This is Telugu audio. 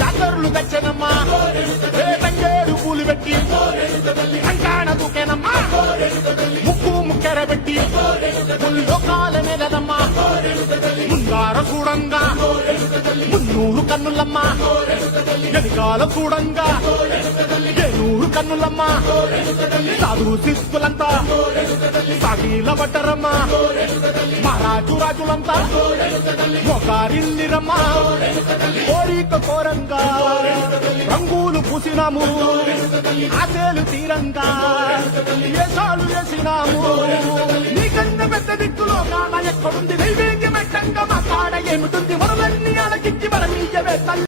జాతరులు తెచ్చనమ్మా తంగేడు పూలు పెట్టి కంకాణ దూకేనమ్మా ముక్కు ముక్కెరబెట్టి ముల్లోకాల నెలనమ్మా ముందార చూడంగా మున్నూరు కన్నులమ్మా వెనకాల చూడంగా ఏనూరు కన్నులమ్మా సాధు శిస్తులంతా సాగిల పడ్డరమ్మా మహారాజు రాజులంతా ఒకరిల్లిరమ్మా కోరిక కోరంగా రంగులు పూసినాము ఆశలు తీరంగా ఏసాలు వేసినాము నీకన్నా పెద్ద దిక్కులో కాన ఎక్కడుంది నైవేద్యం పెట్టంగా మా కాడ ఏమిటుంది మనలన్నీ అలకిచ్చి మన నీయవే